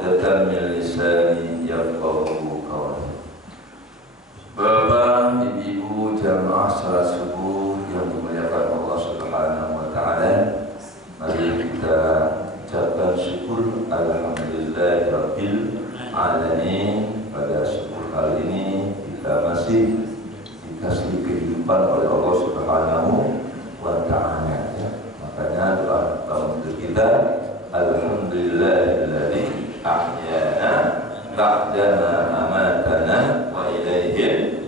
uqdatan min lisani yafqahu qawli. Bapak, ibu, jamaah salat subuh yang dimuliakan Allah Subhanahu wa taala, mari kita ucapkan syukur alhamdulillahirabbil alamin. Pada syukur kali ini kita masih dikasih kehidupan oleh Allah Subhanahu wa taala. Makanya doa untuk kita, alhamdulillahilladzi ahyana ba'dama amatana wa ilaihi.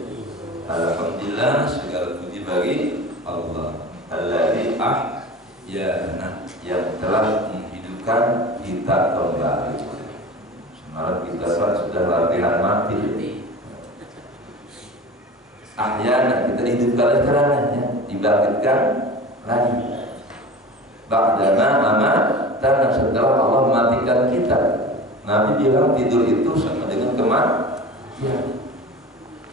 Alhamdulillah, segala puji bagi Allah, alladzi ahyana, yang telah menghidupkan kita kembali. Semalam kita sudah latihan mati. Ahyana, kita dihidupkan karenanya, dibangkitkan lagi. Ba'dama amatana, setelah Allah mematikan kita. Nabi bilang tidur itu sama dengan kematian.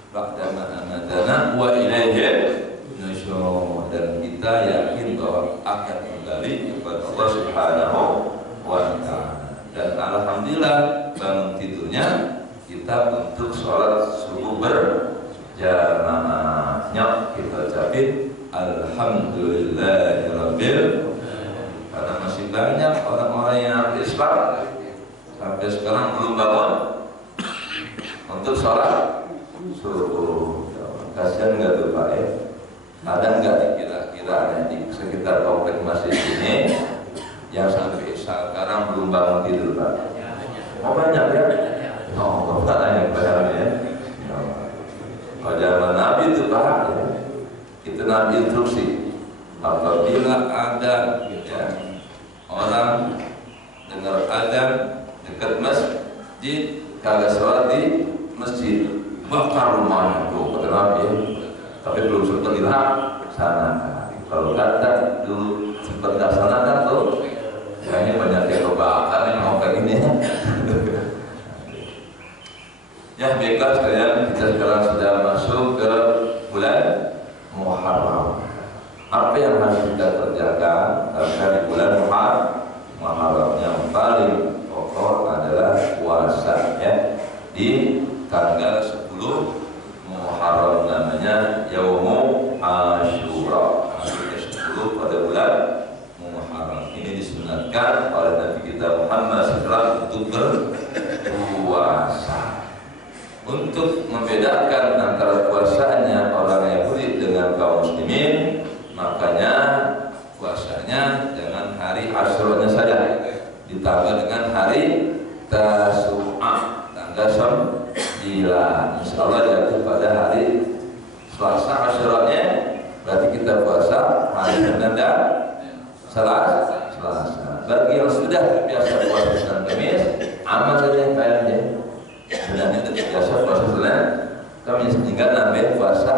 Ba'dama amatana wa ilaihi nusyur, dan kita yakin bahwa akan kembali kepada Allah Subhanahu wa taala. Dan alhamdulillah bangun tidurnya kita untuk sholat subuh berjamaahnya kita ucapin alhamdulillahirabbil. Karena masih banyak orang-orang yang Islam sampai sekarang belum bangun untuk sholat subuh. Kasihan nggak tuh Pak ya? Ada nggak kira-kira di sekitar komplek masjid ini yang sampai sekarang belum bangun tidur Pak? Oh banyak ya? Oh banyak ya. Oh zaman Nabi itu Pak ya? Itu Nabi instruksi, apabila ada orang dengar azan dekat masjid, kagak sholat di masjid, bakar rumahnya tuh kata Nabi. Tapi belum sempat dilaksanakan. Kalau kata dulu sempat dilaksanakan tuh, kayaknya banyak yang kebakar yang mau kayak gini. Ya baiklah sekalian, kita sekarang sudah masuk ke bulan Muharram. Apa yang harus kita kerjakan karena di bulan Muharram yang paling pokok adalah puasa ya. Di tanggal 10 Muharram namanya Yaumu Asyura. Hari 10 pada bulan Muharram. Ini disunatkan oleh Nabi kita Muhammad SAW untuk berpuasa. Untuk membedakan antara puasanya orang Yahudi dengan kaum muslimin, makanya puasanya jangan hari Asyuranya saja, ditambah dengan hari Tasu'a tanggal 9. Insyaallah jatuh pada hari Selasa Asyuranya, berarti kita puasa hari Senin dan Selasa. Bagi yang sudah terbiasa puasa Senin Kamis, aman saja kayaknya. Sebenarnya terbiasa puasa Senin Kamis, tinggal nambah puasa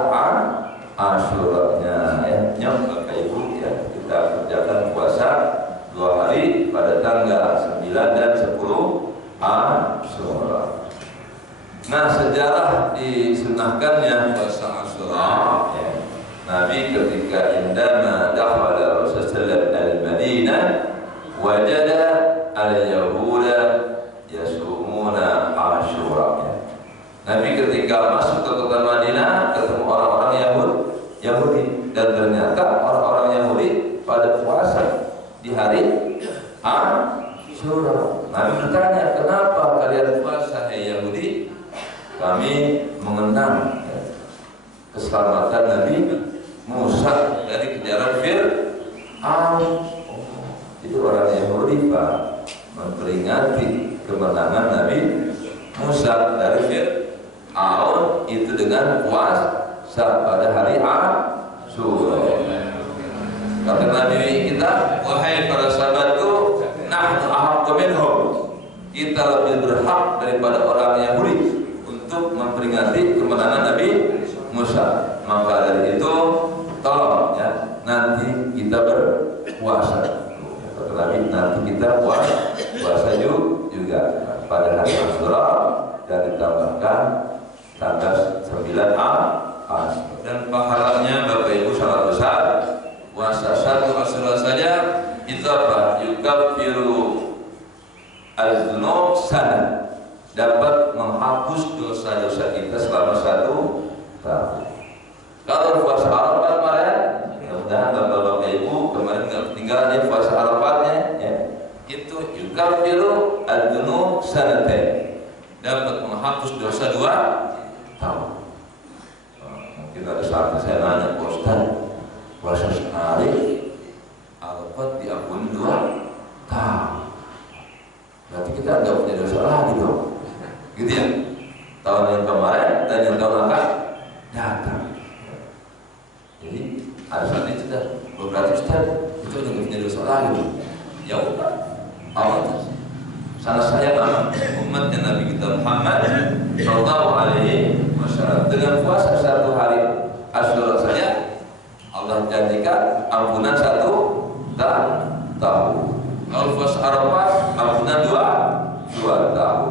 Asyuranya ya. Bapak Ibu ya, kita kerjakan puasa 2 hari pada tanggal 9 dan 10 Asyura. Nah, sejarah disunahkannya puasa Asyura ya. Nabi ketika indama dakhala Rasulullah al-Madinah wajada al-yahuda yasumuna Asyura ya. Nabi ketika masuk ke kota Madinah ketemu orang-orang Yahudi, dan ternyata orang-orang Yahudi pada puasa di hari Asyura. Nabi bertanya, kenapa kalian puasa hai Yahudi? Kami mengenang keselamatan Nabi Musa dari kejaran Fir'aun. Itu orang Yahudi Pak, memperingati kemenangan Nabi Musa dari Fir'aun itu dengan puasa pada hari Asyura. Kata Nabi kita, wahai para sahabatku, nahnu ahaqqu minhum, kita lebih berhak daripada orang Yahudi untuk memperingati kemenangan Nabi Musa. Maka dari itu tolong ya, nanti kita berpuasa. Kata Nabi, nanti kita puasa juga pada hari Asyura, dan ditambahkan tanggal 9 Asyura. Dan pahalanya Bapak Ibu sangat besar. Puasa 1 Asyura saja itu apa? Yukaffiru al-dzunub sana. nanya, Ustaz, puasa sekali Arafat diampuni 2 tahun. Berarti kita nggak punya dosa lagi dong, gitu ya? Tahun yang kemarin dan yang tahun akan datang. Jadi ada saat itu berarti Ustaz itu udah nggak punya dosa lagi. Ya udah, Allah salah saya umatnya Nabi kita Muhammad Sallallahu Alaihi Wasallam dengan puasa 1 hari Asyura saja Allah janjikan ampunan 1 tahun. Kalau puasa Arafah ampunan 2 tahun.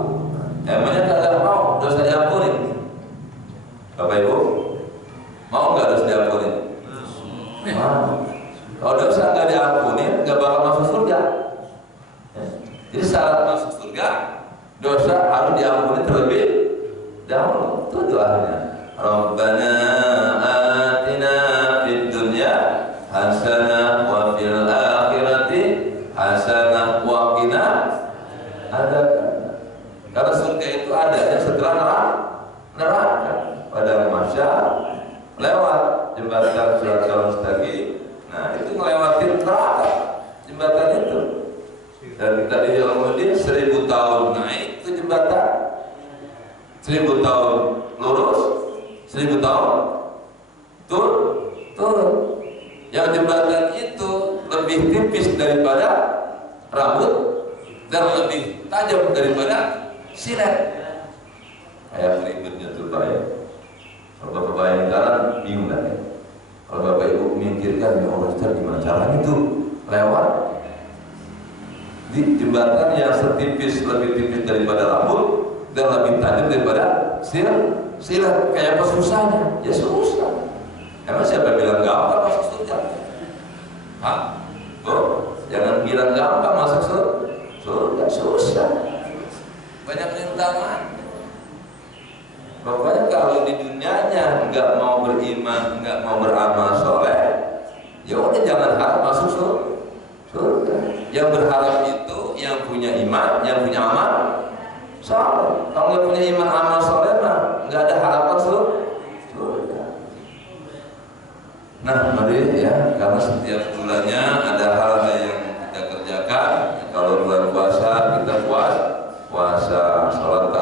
Emangnya kalian mau dosa diampuni? Bapak Ibu, mau nggak dosa diampuni? Mau. Kalau dosa nggak diampuni, nggak bakal masuk surga. Jadi syarat masuk surga, dosa harus diampuni terlebih dahulu. Itu doanya. Rabbana atina fid dunya hasanah wa fil akhirati hasanah wa qina adzabannar. Karena surga itu adanya setelah neraka. Pada masyarakat lewat jembatan Siratal Mustaqim. Nah, itu ngelewatin neraka jembatan itu. Dan kita di Al-Madin 1000 tahun naik ke jembatan, 1000 tahun lurus, 1000 tahun turun. Yang jembatan itu lebih tipis daripada rambut dan lebih tajam daripada silet. Kayak ribetnya tuh Pak ya. Kalau Bapak bayangkan bingung kan ya. Kalau Bapak Ibu memikirkan, ya Allah Ustaz gimana caranya itu lewat di jembatan yang setipis, lebih tipis daripada rambut dan lebih tajam daripada silat. Kayak apa susahnya? Ya susah. Emang siapa bilang gampang masuk surga? Hah? Jangan bilang gampang masuk surga, susah. Banyak rintangan. Pokoknya kalau di dunianya nggak mau beriman, nggak mau beramal soleh, ya udah jangan harap masuk surga. Yang berharap itu yang punya iman, yang punya amal soleh. Kalau nggak punya iman amal soleh mah nggak ada harapan surga. Nah, mari ya, karena setiap bulannya ada hal yang kita kerjakan. Kalau bulan puasa kita puasa, sholat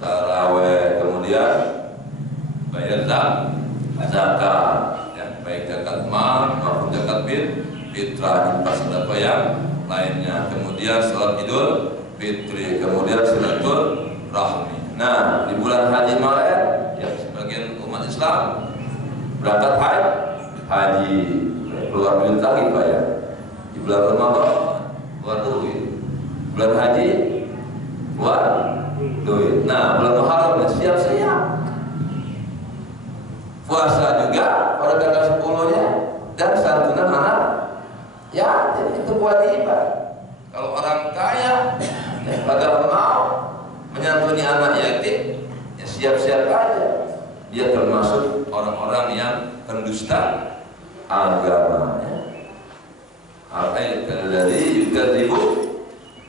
taraweh, kemudian bayar zakat, ya, baik zakat mal maupun zakat fitrah, infak sedekah yang lainnya. Kemudian sholat Idul Fitri, kemudian silatul rahmi. Nah, di bulan haji kemarin, ya sebagian umat Islam berangkat haji, keluar duit lagi Pak ya. Di bulan Ramadan keluar duit, bulan haji keluar duit. Nah, bulan Muharram siap-siap. Puasa juga pada tanggal 10-nya dan santunan anak yatim itu kewajiban. Kalau orang kaya pada mau menyantuni anak yatim, ya siap-siap aja. Dia termasuk orang-orang yang pendusta agama. Al-ayat alladzi yukadzibu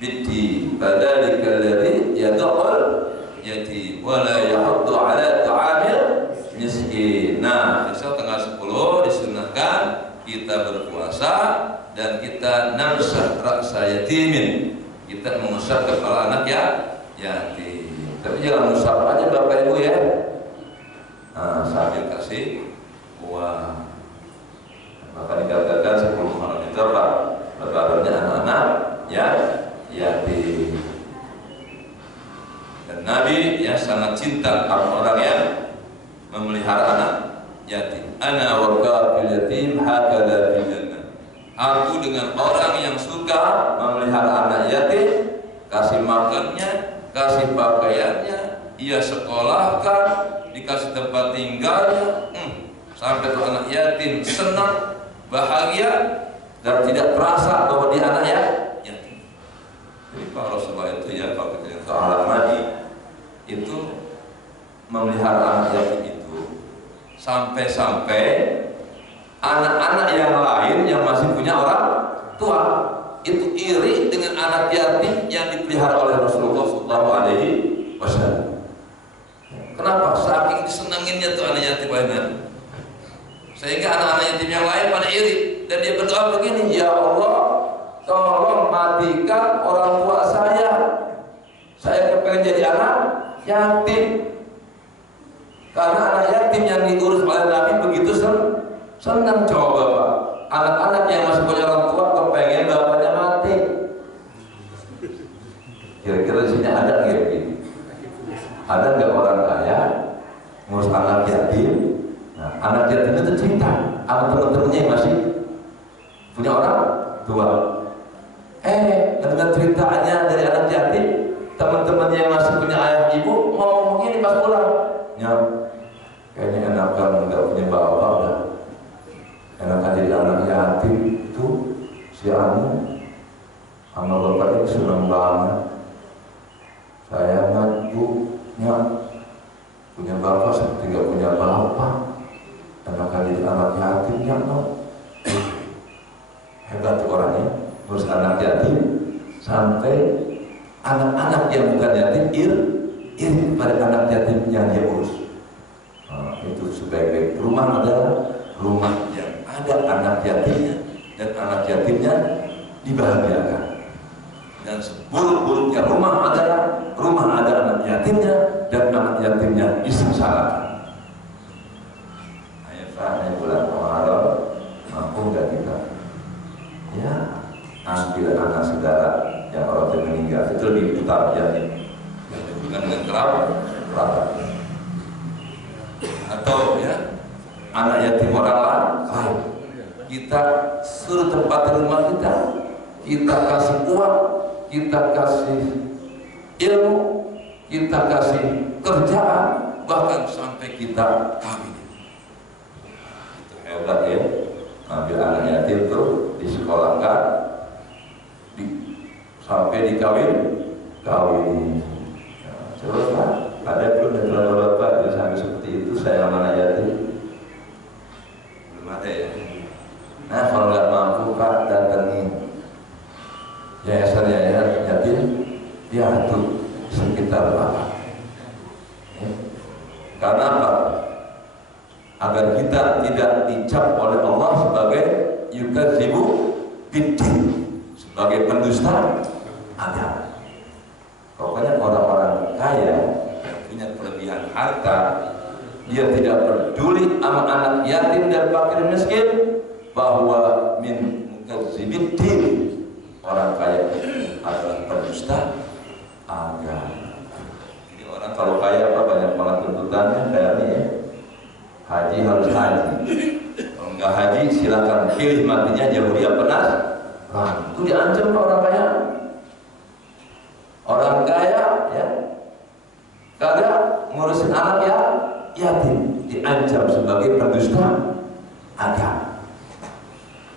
bid-din, fadzalika alladzi yad'ul yatim wa la yahuddu 'ala ta'amil miskin. Nah, besok tanggal 10 disunahkan kita berpuasa dan kita namsah ra'sa yatimin. Kita mengusap kepala anak yatim. Tapi jangan usap aja Bapak Ibu ya. Nah, sambil kasih uang. Maka dikatakan 10 Muharram itu apa? Lebarannya anak-anak yatim. Dan Nabi ya sangat cinta orang yang memelihara anak yatim. Ana wa kafil yatim hakadha fil jannah. Aku dengan orang yang suka memelihara anak yatim, kasih makannya, kasih pakaiannya, ia sekolahkan, dikasih tempat tinggalnya, sampai tuh anak yatim senang, bahagia dan tidak terasa bahwa dia anak yatim. Jadi Pak Rasulullah itu ya, kalau kita ke alam haji itu memelihara anak yatim itu sampai-sampai anak-anak yang lain yang masih punya orang tua itu iri dengan anak yatim yang dipelihara oleh Rasulullah SAW. Kenapa? Saking disenanginnya tuh anak yatim lainnya. Sehingga anak-anak yatim yang lain pada iri dan dia berdoa begini, ya Allah, tolong matikan orang tua saya. Saya kepengen jadi anak yatim. Karena anak yatim yang diurus oleh Nabi begitu senang. Coba Bapak, anak-anak yang masih punya orang tua kepengen bapaknya mati. Kira-kira di sini ada nggak begini? Ada nggak orang kaya ngurus anak yatim? Nah, anak yatim itu cerita sama teman-temannya yang masih punya orang tua. Dengan ceritanya dari anak yatim, teman-temannya yang masih punya ayah ibu ngomong begini pas pulang. Ya, kayaknya enakan nggak punya bapak dah. Enakan jadi anak yatim itu si Anu sama bapaknya senang banget. Saya ngajunya punya bapak seperti nggak punya bapak. Enakan jadi anak yatim ya no. Hebat tuh orangnya, terus anak yatim sampai anak-anak yang bukan yatim iri pada anak yatim yang dia urus. Itu sebaik-baik rumah adalah rumah yang ada anak yatimnya dan anak yatimnya dibahagiakan. Dan seburuk-buruknya rumah adalah rumah ada anak yatimnya dan anak yatimnya disengsarakan. Ayo Pak, bulan Muharram mampu nggak kita? Ya, ambil anak saudara yang orang tua meninggal itu lebih utama yatim. Yang hubungan dengan kerabat. Atau ya anak yatim orang lain, kita suruh tempat rumah kita kasih uang, kita kasih ilmu, kita kasih kerjaan, bahkan sampai kita kawin. Itu hebat ya. Ambil anak yatim tuh disekolahkan, sampai dikawin. Coba ada belum yang keluarga bapak yang sampai seperti itu saya anak yatim? Belum ada ya. Nah kalau nggak mampu Pak datangin yayasan yatim piatu sekitar bapak. Ya. Karena apa? Agar kita tidak dicap oleh Allah sebagai yukadzibu biddin, sebagai pendusta agama. Pokoknya orang-orang kaya punya kelebihan harta, dia tidak peduli sama anak yatim dan fakir miskin, bahwa min mukadzibiddin, orang kaya adalah pendusta agama. Jadi orang kalau kaya apa banyak banget tuntutannya, kayak ini ya, haji harus haji, kalau nggak haji silakan pilih matinya jauh dia penas. Itu diancam orang kaya. Orang kaya ya kagak ngurusin anak ya yatim, diancam sebagai pendusta agama.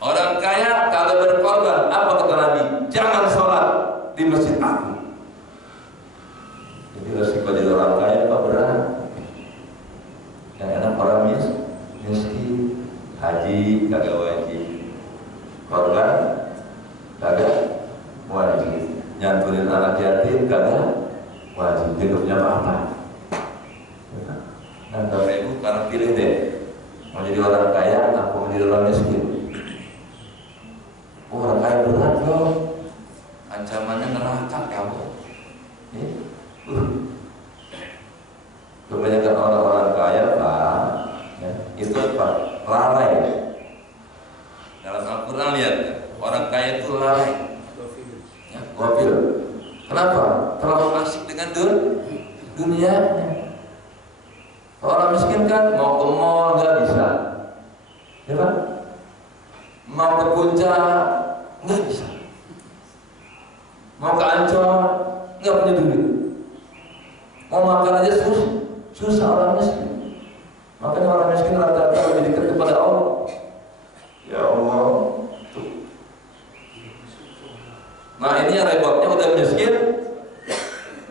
Orang kaya kagak berkorban, apa kata Nabi? Jangan sholat di masjid aku. Jadi resiko jadi orang kaya apa berat? Yang enak orang miskin, haji kagak wajib, korban kagak wajib, nyanturin anak yatim kagak wajib, hidupnya apa? Nah, Bapak Ibu karena pilih deh, mau jadi orang kaya atau mau jadi orang miskin. Orang kaya berat loh, ancamannya neraka kamu. Kebanyakan orang-orang kaya Pak, ya, itu apa? Lalai. Dalam Al-Quran lihat, orang kaya itu lalai. Gofil. Kenapa? Terlalu asik dengan dunia. Orang miskin kan mau ke mall nggak bisa, ya kan? Mau ke puncak nggak bisa, mau ke Ancol nggak punya duit, mau makan aja susah orang miskin. Makanya orang miskin rata-rata lebih dekat kepada Allah. Ya Allah. Nah ini yang repotnya udah miskin,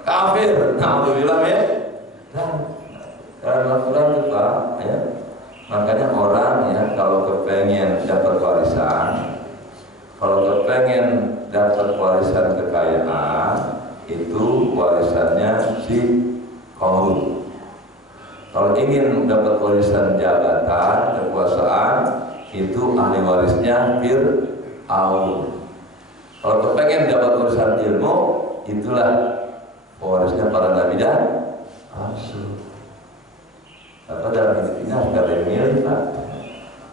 kafir. Alhamdulillah ya. Karena Al-Quran itu Pak, ya. Makanya orang ya kalau kepengen dapat warisan, kalau kepengen dapat warisan kekayaan, itu warisannya si korun. Kalau ingin dapat warisan jabatan, kekuasaan, itu ahli warisnya Fir'aun. Kalau kepengen dapat urusan ilmu, itulah pewarisnya para nabi dan rasul. Apa dalam hidup ini harus ada yang milih, Pak?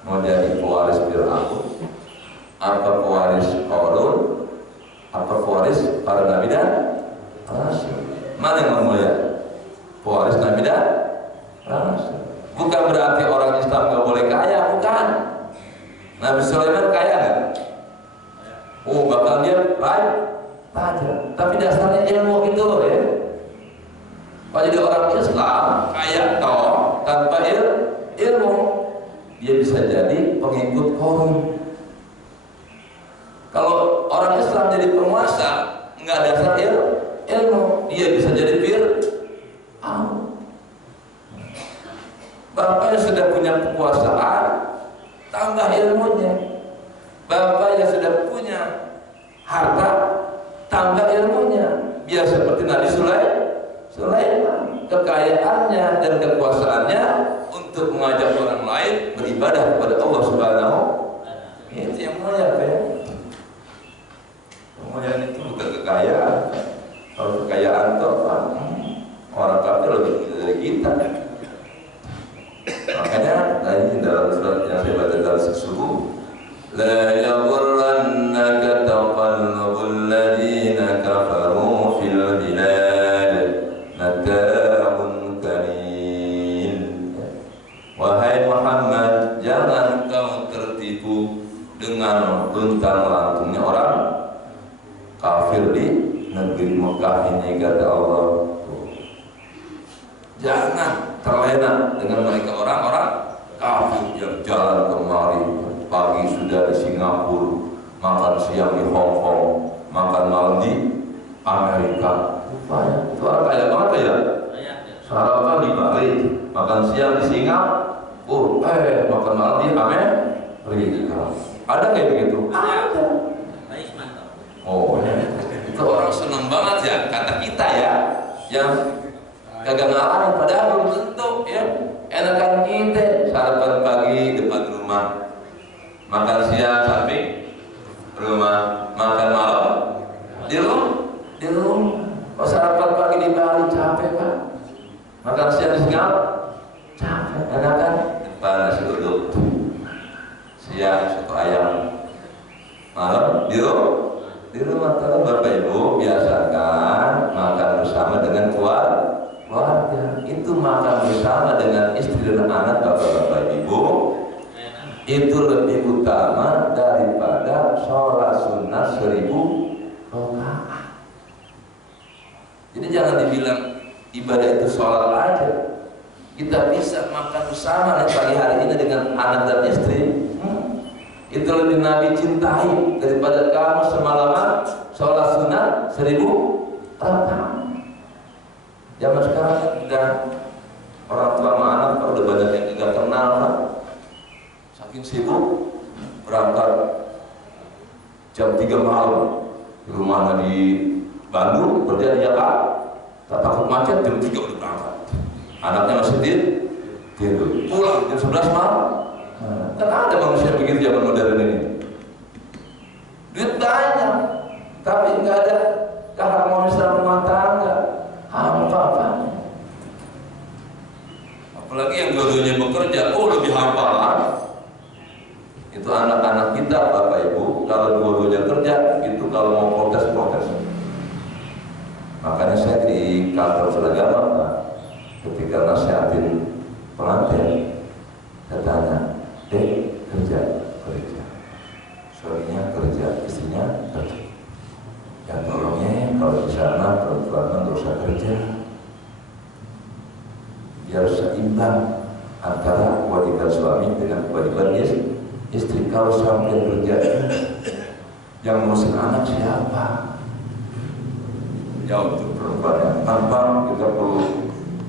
Mau jadi pewaris Fir'aun, apa pewaris Qarun, apa pewaris para nabi dan rasul? Mana yang mulia? Pewaris nabi dan rasul. Bukan berarti orang Islam nggak boleh kaya, bukan. Nabi Sulaiman kaya nggak? Oh, bahkan dia raja. Tapi dasarnya ilmu gitu loh ya. Kalau jadi orang Islam kaya toh tanpa ilmu, dia bisa jadi pengikut Qarun. Kalau orang Islam jadi penguasa nggak dasar ilmu, dia bisa jadi Fir'aun. Bapak yang sudah punya kekuasaan, tambah ilmunya. Bapak yang sudah punya harta, tambah ilmunya. Biar seperti Nabi Sulaiman, kekayaannya dan kekuasaannya untuk mengajak orang lain beribadah kepada Allah Subhanahu. Itu yang mulia, Pak. Kemuliaan itu bukan kekayaan. Kalau kekayaan itu orang kafir lebih dari kita. Makanya tadi dalam surat yang saya baca dalam subuh, la yaghurrannaka taqallubul ladzina kafaru fil bilad mata'un qalil. Wahai Muhammad, jangan kau tertipu dengan luntang-lantungnya orang kafir di negeri Mekah ini, kata Allah. Jangan terlena dengan mereka orang-orang kafir yang jalan kemari, pagi sudah di Singapura, makan siang di Hong Kong, makan malam di Amerika. Itu orang kaya banget ya. Sarapan di Bali, makan siang di Singapura, makan malam di Amerika. Ada kayak begitu? Ada. Oh, itu orang senang banget ya, kata kita ya, yang kagak ngalamin, padahal belum tentu ya. Enakan kita sarapan pagi depan rumah, makan siang samping rumah, makan malam di rumah. Kalau sarapan pagi di Bali capek, Pak. Makan siang di Singapura capek. Enakan depan nasi uduk, siang soto ayam, malam di rumah. Kalau Bapak Ibu biasakan makan bersama dengan keluarga. Itu makan bersama dengan istri dan anak Bapak-bapak Ibu itu lebih utama daripada sholat sunnah 1000 rakaat. Jadi jangan dibilang ibadah itu sholat aja. Kita bisa makan bersama nih pagi hari ini dengan anak dan istri. Itu lebih Nabi cintai daripada kamu semalaman sholat sunnah 1000 rakaat. Zaman sekarang udah orang tua sama anak udah banyak yang tidak kenal, Pak. Saking sibuk berangkat jam 3 malam, rumahnya di Bandung, kerja di Jakarta, tak takut macet, jam 3 udah berangkat. Anaknya masih tidur, pulang jam 11 malam. Kan ada manusia begitu zaman modern ini. Duit banyak, tapi nggak ada keharmonisan rumah tangga. Apa-apa. Apalagi yang dua-duanya bekerja, lebih hamparan. Itu anak-anak kita, Bapak Ibu, kalau dua-duanya kerja, itu kalau mau protes. Makanya saya di kantor seragama, Pak, ketika nasihatin pengantin, saya tanya, kerja, suaminya kerja, istrinya kerja. Ya tolongnya kalau di sana perempuan nggak usah kerja, biar seimbang antara kewajiban suami dengan kewajiban istri. Kalau sampai kerja, yang ngurusin anak siapa? Ya untuk perempuan yang tanpa kita perlu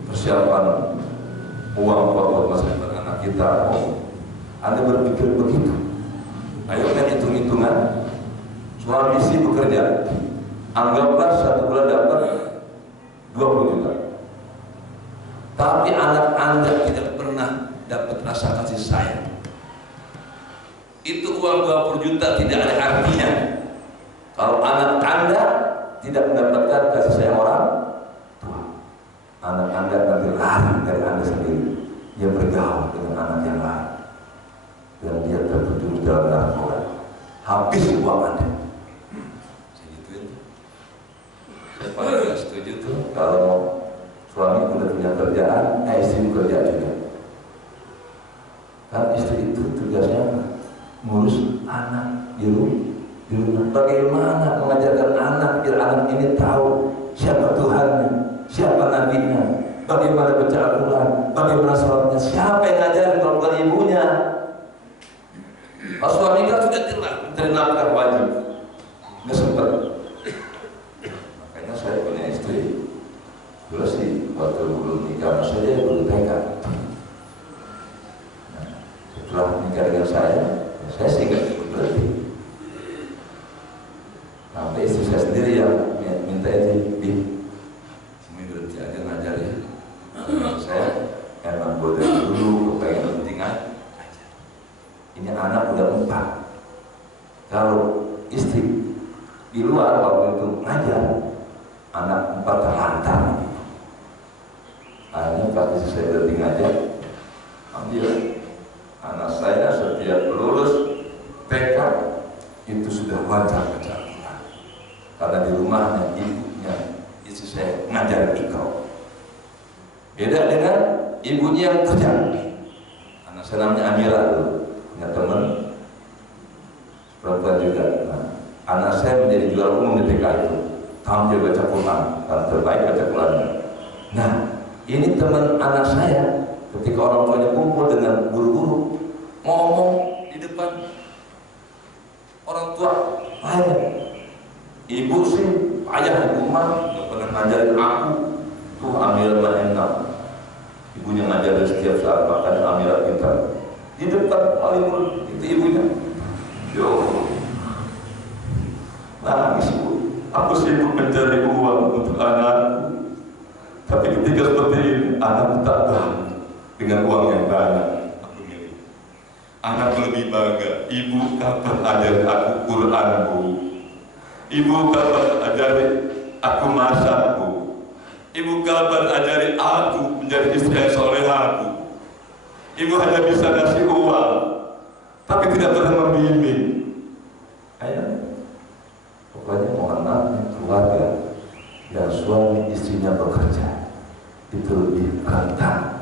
persiapan uang buat masa depan anak kita. Anda berpikir begitu? Ayo kan hitung-hitungan. Suami istri bekerja, anggaplah 1 bulan dapat 20 juta. Tapi anak Anda tidak pernah dapat rasa kasih sayang. itu uang 20 juta tidak ada artinya kalau anak Anda tidak mendapatkan kasih sayang orang tua. Anak Anda nanti lari dari Anda sendiri, dia bergaul dengan anak yang lain dan dia terjun dalam narkoba, habis uang Anda. Saya gituin. Saya paling nggak setuju tuh kalau suami udah punya kerjaan, istri kerja juga. Kan istri itu tugasnya ngurus anak di rumah. Bagaimana mengajarkan anak biar anak ini tahu siapa Tuhannya, siapa nabinya, bagaimana baca Al-Quran, bagaimana sholatnya, siapa yang ngajarin kalau bukan ibunya. Kalau suami kan sudah jelas mencari nafkah wajib, nggak sempat. Makanya saya punya istri dulu sih waktu belum nikah saja belum TK. Nah, setelah nikah dengan saya sih nggak cukup berarti. Sampai istri saya sendiri yang minta ini berhenti aja ngajar ya. Saya emang bodoh dulu, pengen penting aja. Ini anak udah 4. Kalau istri di luar waktu itu ngajar, anak 4 terlantar. Akhirnya pas istri saya berhenti ngajar, ambil anak saya setiap lulus TK itu sudah wajar baca Al-Quran. Karena di rumahnya ibunya istri saya ngajar Iqra. Beda dengan ibunya yang kerja. Anak saya namanya Amira dulu, punya teman perempuan juga. Nah, anak saya menjadi juara umum di TK itu, tampil baca Quran, dan terbaik baca Quran. Nah, ini teman anak saya ketika orang tuanya kumpul dengan guru-guru ngomong di depan orang tua lain, ibu sih ayah di rumah nggak pernah ngajarin aku tuh. Amira mah enak, ibunya ngajarin setiap saat, makanya Amira pintar. Di depan paling itu ibunya, yo nangis bu, aku sibuk mencari uang untuk anakku, tapi ketika seperti ini anak tak bangga dengan uang yang banyak aku miliki. Anak lebih bangga, ibu kapan ajarin aku Quran bu, ibu kapan ajarin aku masak bu, ibu kapan ajarin aku menjadi istri yang solehah bu. Ibu hanya bisa kasih uang, tapi tidak pernah membimbing. Ayo, pokoknya mohon maaf keluarga yang suami istrinya bekerja itu lebih rentan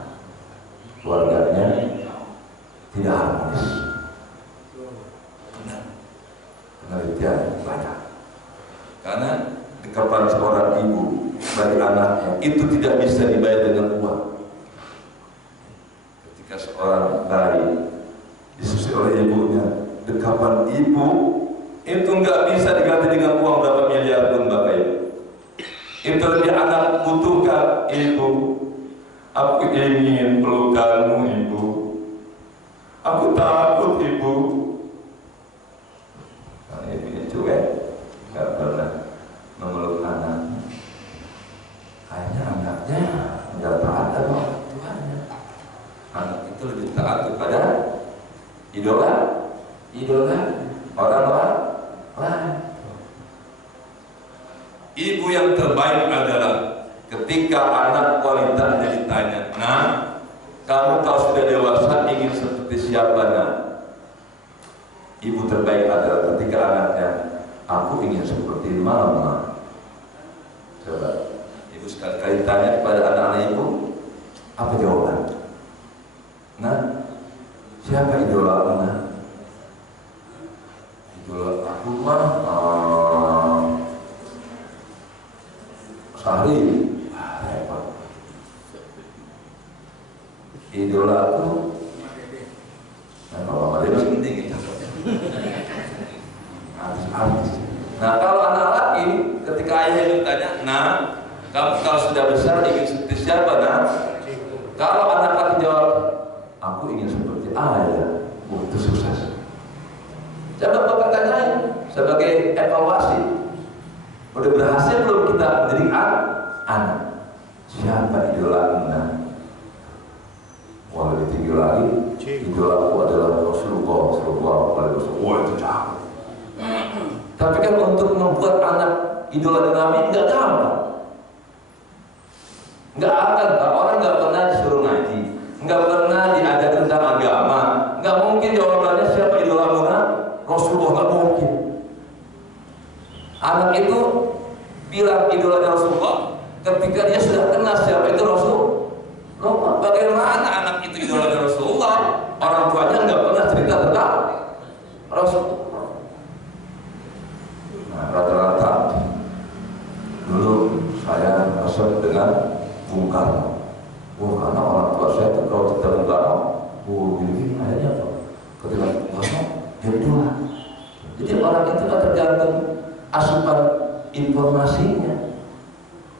keluarganya tidak harmonis. Penelitian banyak. Karena di kepala seorang ibu bagi anaknya itu tidak bisa dibayar dengan uang. Ketika seorang bayi disusui oleh ibunya, dekapan ibu itu nggak bisa diganti dengan uang berapa miliar pun Bapak Ibu. Itu lebih anak butuhkan ibu. Aku ingin pelukanmu ibu. Aku takut ibu. Karena ibunya cuek, nggak pernah memeluk anaknya. Akhirnya anaknya nggak taat sama orang tuanya. Anak itu lebih taat kepada idola orang lain. Ibu yang terbaik adalah ketika anak wanitanya ditanya, nah, kamu kalau sudah dewasa ingin seperti siapa? Nah, ibu terbaik adalah ketika anaknya, aku ingin seperti mama. Coba ibu sekali-kali tanya kepada anak-anak ibu, apa jawaban? Nah, siapa idola Nah? Idola aku mah Sahri. Repot. Idola aku kalau dia masih penting gitu. Artis. Nah, kalau anak laki ketika ayahnya ditanya, nah, kamu kalau sudah besar ingin seperti siapa? Nah, kalau anak laki jawab, aku ingin seperti ayah. Itu sukses. Coba Bapak tanyain sebagai evaluasi, udah berhasil belum kita menjadi anak? Siapa idola Anda? Wah, lebih tinggi lagi. Idola aku adalah Rasulullah SAW. Tapi kan untuk membuat anak idola Nabi nggak gampang. Nggak akan, orang nggak pernah disuruh ngaji, nggak pernah diajar tentang agama, nggak mungkin jawabannya siapa idolamu? Rasulullah, nggak mungkin. Anak itu bilang idolanya Rasulullah ketika dia sudah kenal siapa itu Rasulullah. Bagaimana anak itu idolanya Rasulullah? Orang tuanya nggak pernah cerita tentang Rasulullah. Nah, rata-rata dulu saya masuk dengan Bung Karno. Karena orang tua saya itu kalau cerita Bung Karno, gini akhirnya apa? Ketika Bung Karno, ya dua. Jadi orang itu kan tergantung asupan informasinya.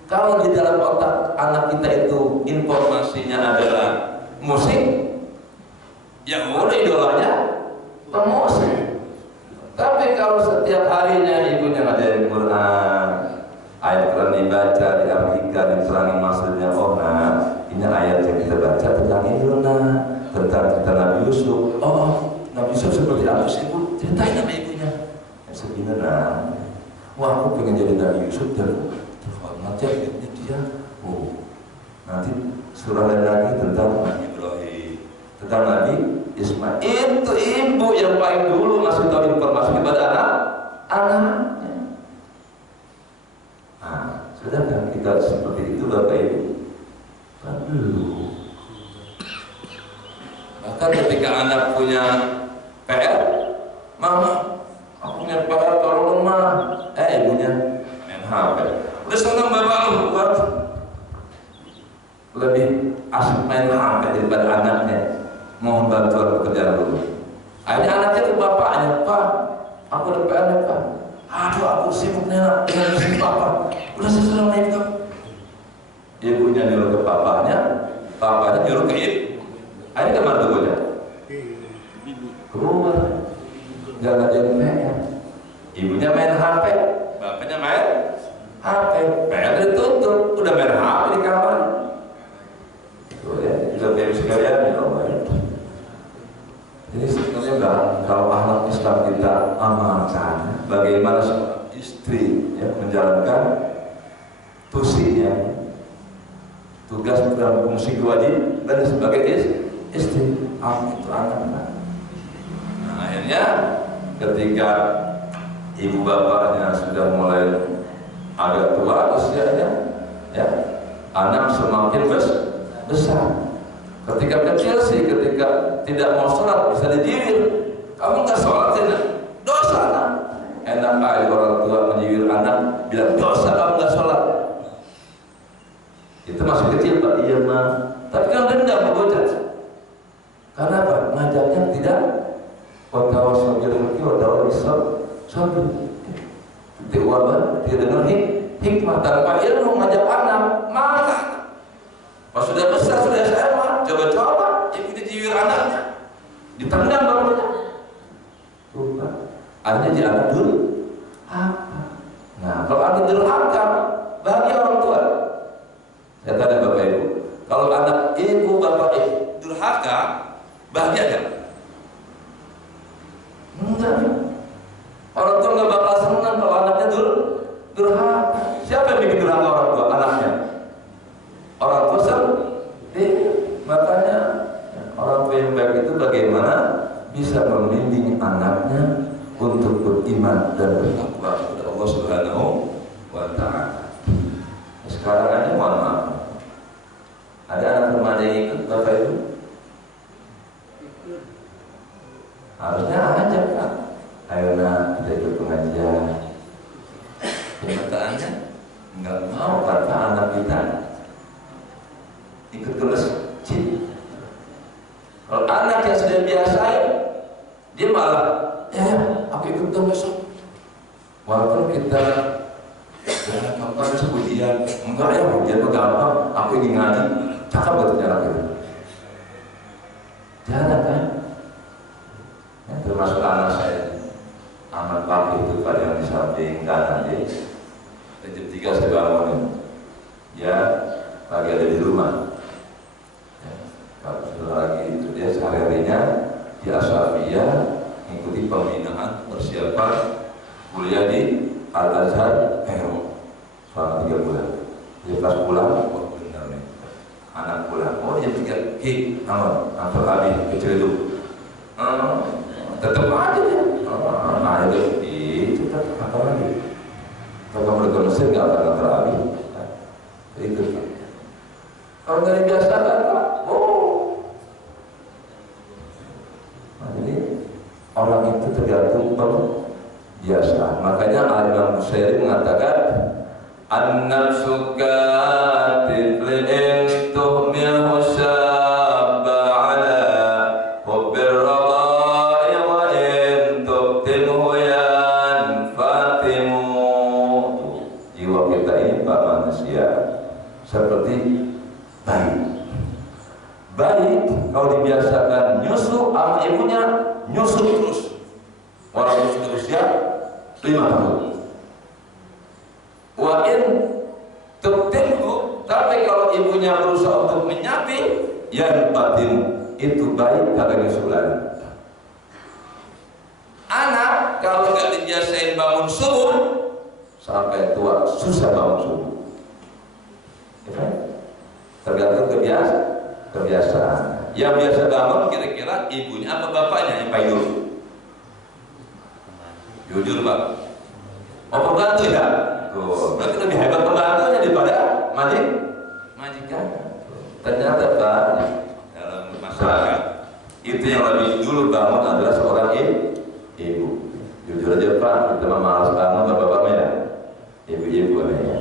Kalau di dalam otak anak kita itu informasinya adalah musik, yang mulai idolanya pemusik. Tapi kalau setiap harinya ibunya ngajarin Quran, ayat Quran dibaca, diartikan, diterangi maksudnya, oh nah ini ayat yang kita baca tentang ini loh nah, tentang cerita Nabi Yusuf. Oh, Nabi Yusuf seperti apa sih Bu? Ceritain sama ibunya. Yang sebenarnya, wah aku pengen jadi Nabi Yusuf dan terhormat ya dia. Oh, nanti surah lain lagi tentang Nabi Ibrahim, tentang Nabi Ismail. Itu ibu yang paling dulu ngasih tahu informasi kepada anak-anaknya. Nah, sedangkan kita seperti itu Bapak Ibu. Bahkan ketika anak punya PR, Mama, aku punya PR, tolong Ma. Ibunya main HP. Udah senang Bapak lu buat lebih asik main HP daripada anaknya. Mohon bantuan pekerjaan dulu. Akhirnya anaknya ke bapaknya, Pak, aku ada PR nih Pak. Aduh, aku sibuk nenek dengan istri Papa. Udah sesuai sama ibu. Ibunya nyuruh ke bapaknya nyuruh ke ibu. Akhirnya kemana tuh? Keluar. Gak ngajarin PR. Ibunya main HP, bapaknya main HP. PR ditutup, udah main HP di kamar. Tuh ya, bisa kayak sekalian ya Allah. Jadi sebenarnya kalau akhlak Islam kita amalkan, bagaimana seorang istri ya, menjalankan tusinya, tugas dalam fungsi wajib dan sebagai istri, itu anak-anak. Nah, akhirnya ketika ibu bapaknya sudah mulai agak tua usianya, ya, anak semakin besar. Ketika kecil sih, ketika tidak mau sholat bisa dijiwir. Kamu nggak sholat ya, dosa anak. Enak aja orang tua menjiwir anak, bilang dosa kamu nggak sholat. Itu masih kecil Pak, iya mah. Tapi kan dendam bocah. Karena apa? Ngajaknya tidak watawa sabir haki, watawa isab sabir. Tidak wabah, tidak dengar hikmah tanpa ilmu ngajak anak, mana? Pas sudah besar, sudah SMA, coba-coba ibu dijiwir anaknya, ditendang bapaknya. Tuh, akhirnya jadi anak dulu. Apa? Nah, kalau anak durhaka, bahagia orang tua. Saya tanya Bapak Ibu, kalau anak ibu bapak ibu durhaka, bahagia kan? Enggak. Orang tua nggak bakal senang kalau anaknya durhaka. Siapa yang bikin durhaka orang tua? Anaknya. Orang tua makanya orang tua yang baik itu bagaimana bisa membimbing anaknya untuk beriman dan bertakwa kepada Allah Subhanahu wa Ta'ala. Sekarang aja mohon maaf, ada anak remaja yang ikut Bapak Ibu, harusnya ajak Kak, ayo nak kita ikut pengajian. Kenyataannya nggak mau karena anak kita ikut ke masjid. Kalau anak yang sudah biasa, dia malah, aku ikut ke masjid. Walaupun kita kapan sebudian, enggak ya, ujian gampang, aku ingin ngaji, cakap betul jarak itu. Jarak kan? Ya, termasuk anak saya, anak pagi itu pada yang di samping kanan dia. Jam 3 saya bangun, ya lagi ada di rumah. Kalau lagi itu dia sehari-harinya di Asafiyah mengikuti pembinaan persiapan kuliah di Al-Azhar selama 3 bulan. Dia pas pulang, oh benar nih, anak pulang, oh dia pikir, Ansor Abi kecil itu, tetap aja dia, nah itu tetap apa lagi? Kalau kamu udah ke Mesir nggak akan Ansor Abi, itu. Kalau nggak dibiasakan, jadi orang itu tergantung biasa. Makanya Al-Imam Busairi mengatakan an-nafsu katiflin tuhmilhu syabba ala hubbir radai wa in tubtinhu yanfatimu. Jiwa kita ini Pak manusia seperti bayi kalau dibiasakan nyusu sama ibunya nyusu terus, orang nyusu terus ya 5 tahun. Wa in tubtinhu, tapi kalau ibunya berusaha untuk menyapi, yanfatimu, itu bayi kagak nyusu lagi. Anak kalau nggak dibiasain bangun subuh sampai tua susah bangun subuh. Ya, tergantung kebiasaan. Yang biasa bangun kira-kira ibunya apa bapaknya yang paling dulu? Jujur Pak. Oh pembantu ya? Tuh, berarti lebih hebat pembantunya daripada majikan. Ternyata Pak, dalam masyarakat itu yang lebih dulu bangun adalah seorang ibu. Jujur aja Pak, kita mah malas bangun bapak-bapaknya ya. Ibu-ibu ya.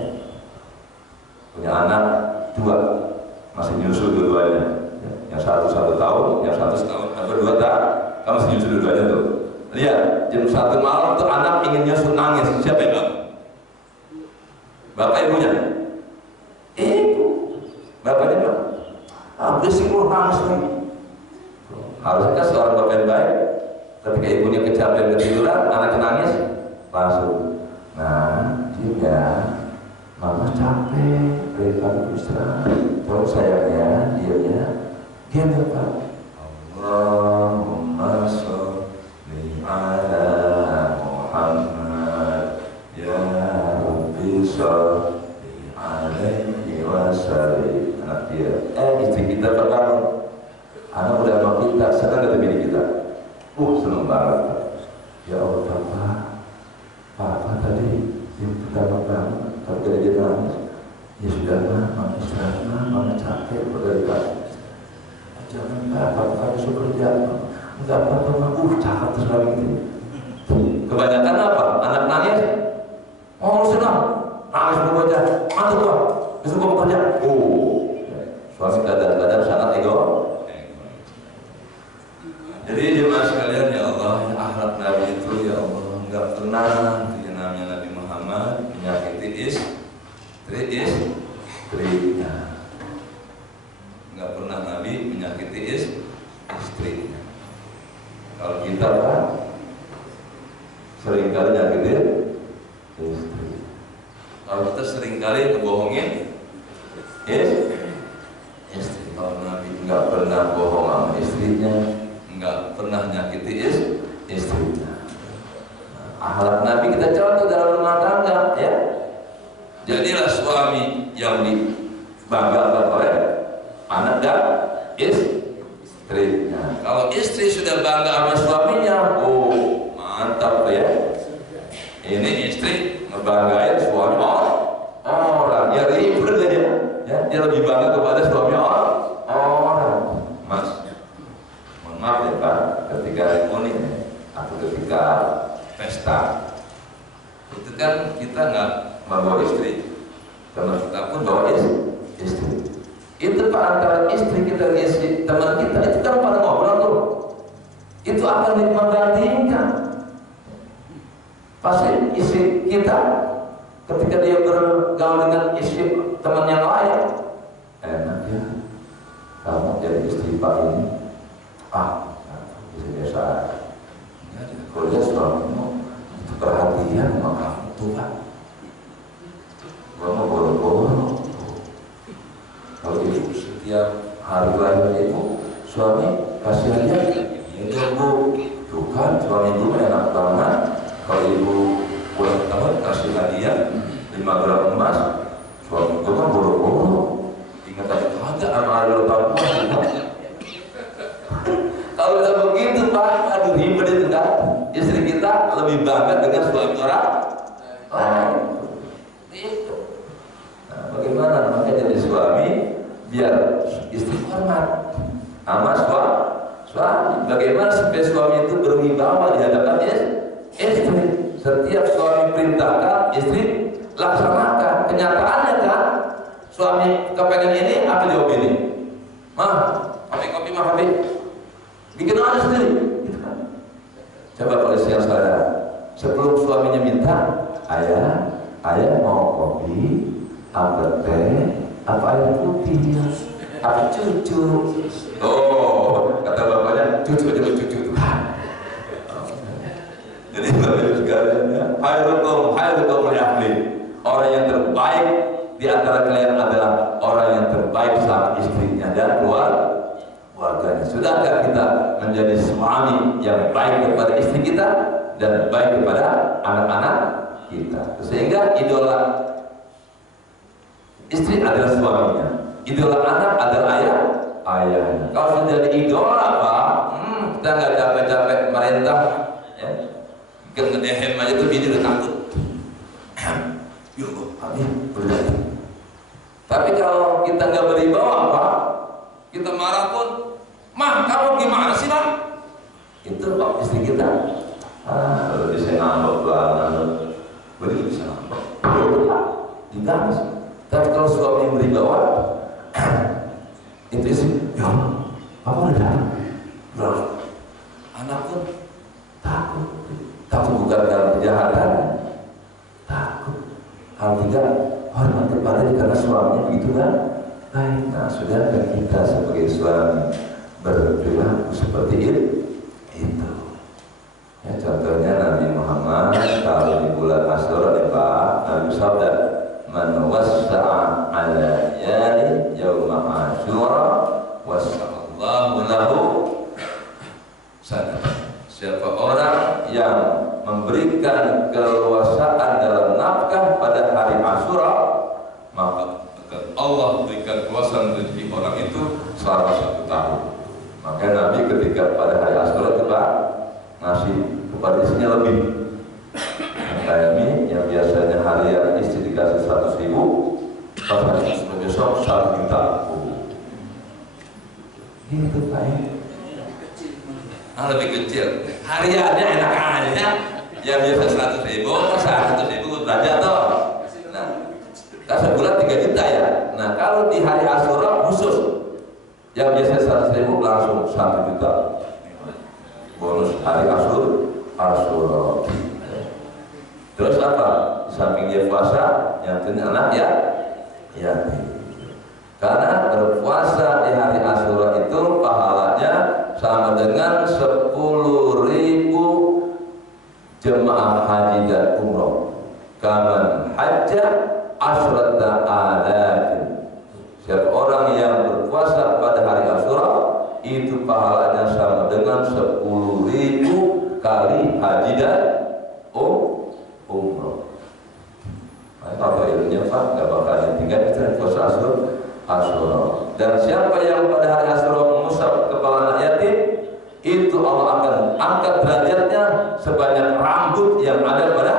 Punya anak 2, masih nyusul dua-duanya. Yang 1 tahun, yang 1 tahun, atau 2 tahun, kamu masih nyusul dua-duanya tuh. Lihat, jam 1 malam tuh anak ingin nyusul nangis. Siapa yang bangun? Bapak ibunya? Ibu. Bapaknya Pak? Berisik lu nangis lagi. Harusnya seorang bapak yang baik, ketika ibunya kecapean ketiduran, anaknya nangis, langsung. Nah, dia mama capek, berikan istirahat. Tolong sayangnya, diamnya gini Pak. Allahumma sholli ala Muhammad ya Rabbi sholli alaihi wasallim. Anak dia, istri kita terbangun. Anak udah sama kita, senang gak bini kita? Senang banget. Ya Allah Papa tadi yang pertama bangun, tapi dia nangis. Ya sudah mama istirahat, mama capek, udah dikasih. Jangan Papa harus kerja. Enggak apa-apa, cakap terus lagi gitu. Kebanyakan apa? Anak nangis. Oh senang, nangis dulu aja. Mantu gua, besok gua mau kerja. Suami kadang-kadang sangat ego. Jadi jemaah sekalian, ya Allah, akhlak Nabi itu ya Allah enggak pernah yang namanya Nabi Muhammad menyakiti istrinya. Enggak pernah Nabi menyakiti istrinya. Kalau kita kan seringkali nyakitin istri. Kalau kita seringkali kebohongin istri. Kalau Nabi enggak pernah bohong sama istrinya, enggak pernah nyakiti istrinya. Akhlak Nabi kita contoh dalam rumah tangga ya. Jadilah suami yang dibanggakan oleh anak dan istrinya. Kalau istri sudah bangga sama suaminya, mantap ya. Ini istri ngebanggain suami orang. Ya ribet aja. Ya, dia lebih bangga kepada suami orang. Mas, mohon maaf ya Pak, ketika reuni atau ketika pesta itu kan kita nggak membawa istri, teman kita pun bawa istri. Itu Pak, antara istri kita dan istri teman kita itu kan pada ngobrol tuh, itu akan membandingkan. Pasti istri kita ketika dia bergaul dengan istri teman yang lain, enak ya kamu jadi istri Pak ini, biasa. Kalau dia suamimu itu perhatian sama kamu tuh Pak, gua mau boro-boro. Kalau ibu setiap hari lahir ibu, suami kasih hadiah, ini Bu, tuh kan suami ibu enak banget. Kalau ibu istri kita lebih bangga dengan suami orang. Itu. Nah, bagaimana makanya jadi suami biar istri hormat sama suami. Bagaimana supaya suami itu berwibawa di hadapan istri. Setiap suami perintahkan, istri laksanakan. Kenyataannya kan, suami kepengen ini, apa jawab ini? Mah, kopi mah kopi. Bikin aja sendiri. Gitu kan. Coba kalau siang saudara, sebelum suaminya minta, ayah mau kopi, apa teh, apa air putih, apa cucu. Oh, kata bapaknya, cucu aja cucu. Jadi bapak sekalian ya, khairukum li ahli. Orang yang terbaik di antara kalian adalah orang yang terbaik sama istrinya dan keluarganya. Sudahkah kita menjadi suami yang baik kepada istri kita dan baik kepada anak-anak kita? Sehingga idola istri adalah suaminya, idola anak adalah ayahnya. Kalau sudah jadi idola Pak, kita nggak capek-capek merintah, ya. Ngedehem aja tuh bini udah takut. Yuk, berarti. Tapi kalau kita nggak beribawa apa, kita marah pun, mah kamu gimana sih mah? Itu kok istri kita. Kalau bisa ngambek banget, begitu bisa ngambek. Diganas. Tapi kalau suami beribawa, itu istri, ya, apa udah datang? Anak pun takut. Takut bukan dalam kejahatan, takut. Hal tidak hormat kepadanya karena suaminya begitu kan? Baik. Nah, sudah kita sebagai suami berperilaku seperti itu. Ya, contohnya Nabi Muhammad kalau di bulan Asyura nih Pak, Nabi bersabda, "Man wassa'a 'ala yali yauma Asyura wassa'allahu lahu sadaqah." Siapa orang yang memberikan keleluasaan dalam nafkah pada hari Asyura, maka akan Allah berikan keleluasaan rezeki orang itu selama 1 tahun. Maka Nabi ketika pada hari Asyura itu Pak ngasih kepada istrinya lebih. Kayak ini yang biasanya harian istri dikasih 100.000, pas hari Asyura besok 1 juta. Gitu Pak ya. Lebih kecil, hariannya enak aja, yang biasa 100.000, 100.000 belanja toh. Nah, sebulan 3 juta ya. Nah, kalau di hari Asyura khusus, yang biasa 100.000 langsung 1 juta. Bonus hari Asyura. Terus apa? Di samping dia puasa, yang punya anak ya. Karena berpuasa di hari Asyura itu pahalanya sama dengan 10.000 jemaah haji dan umroh. Kaman hajja asyrata alatin. Siapa orang yang berpuasa pada hari Asyura itu pahalanya sama dengan 10.000 kali haji dan umroh. Apa ilmunya Pak? Gak bakal tinggal kita puasa Asyura. Dan siapa yang pada hari Asyura mengusap kepala anak yatim, itu Allah akan angkat derajatnya sebanyak rambut yang ada pada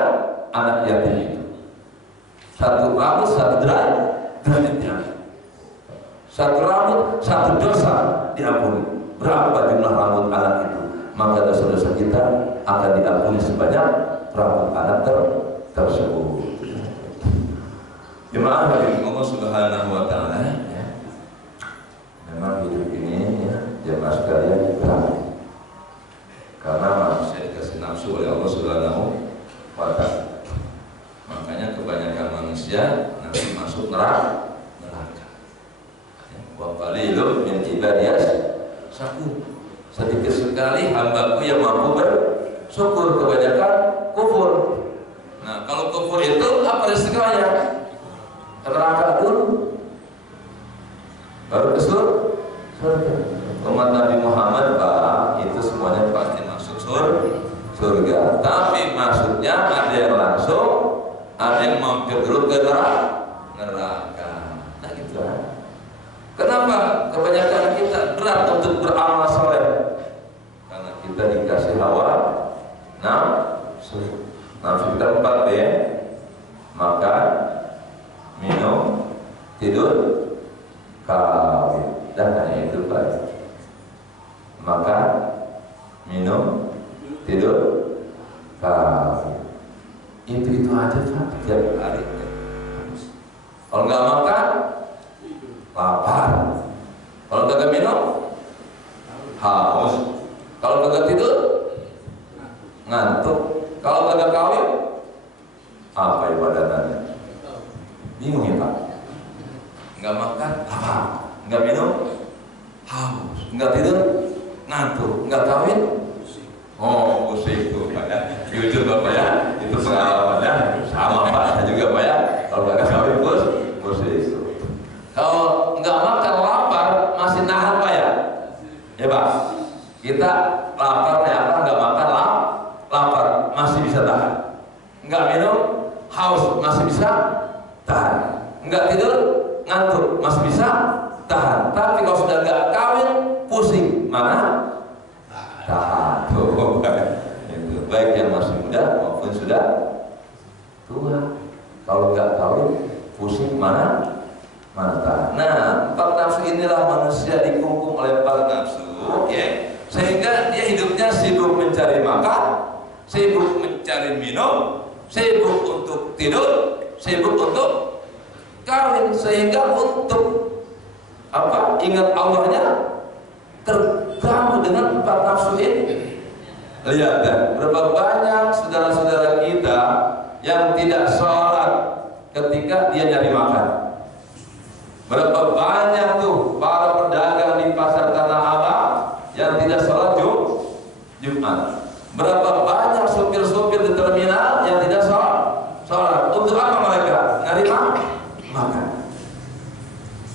anak yatim itu. 1 rambut 1 derajatnya. 1 rambut 1 dosa diampuni. Berapa jumlah rambut anak itu? Maka dosa-dosa kita akan diampuni sebanyak rambut anak tersebut. Jemaah bagi Allah Subhanahu wa Ta'ala, ya. Memang hidup ini ya, jemaah sekalian berat. Karena manusia dikasih nafsu oleh Allah Subhanahu wa Ta'ala. Makanya kebanyakan manusia nanti masuk neraka. Wa qalilun min ibadiyas syakur. Sedikit sekali hambaku yang mampu bersyukur, kebanyakan kufur. Nah, kalau kufur itu apa resikonya? Neraka dulu, baru ke surga. Umat Nabi Muhammad Pak itu semuanya pasti masuk surga. Tapi maksudnya ada yang langsung, ada yang mampir dulu ke neraka. Nah gitu kan. Kenapa kebanyakan kita berat untuk beramal soleh? Karena kita dikasih hawa nafsu. Nafsu kita 4 ya. Makan, minum, tidur, kawin. Dan hanya itu Pak. Makan, minum, tidur, kawin. Itu aja Pak, tiap hari. Kalau nggak makan, lapar. Kalau nggak minum, haus. Kalau nggak tidur, ngantuk. Kalau nggak kawin, apa ibadatannya? Bingung ya Pak. Nggak makan, lapar. Nggak minum, haus. Nggak tidur, ngantuk. Nggak kawin, oh pusing itu Pak ya. Jujur Bapak ya, itu pengalamannya sama Pak. Saya juga Pak ya. Kalau nggak kawin pusing. Kalau nggak makan, lapar, masih nahan Pak ya. Ya Pak, kita lapar ya, nggak makan, lapar masih bisa tahan. Nggak minum, haus masih bisa tahan. Nggak tidur, ngantuk masih bisa tahan. Tapi kalau sudah nggak kawin, pusing, mana tahan. Tuh, itu baik yang masih muda maupun sudah tua. Kalau nggak kawin, pusing, mana tahan. Nah, 4 nafsu inilah manusia dikungkung oleh 4 nafsu, ya. Sehingga dia hidupnya sibuk mencari makan, sibuk mencari minum, sibuk untuk tidur, sibuk untuk kawin, sehingga untuk ingat Allahnya terganggu dengan 4 nafsu ini. Lihat kan, berapa banyak saudara-saudara kita yang tidak sholat ketika dia nyari makan. Berapa banyak tuh para pedagang di pasar Tanah Abang yang tidak sholat Jumat. Berapa banyak supir-supir di terminal yang tidak sholat. Untuk apa mereka? Nyari makan.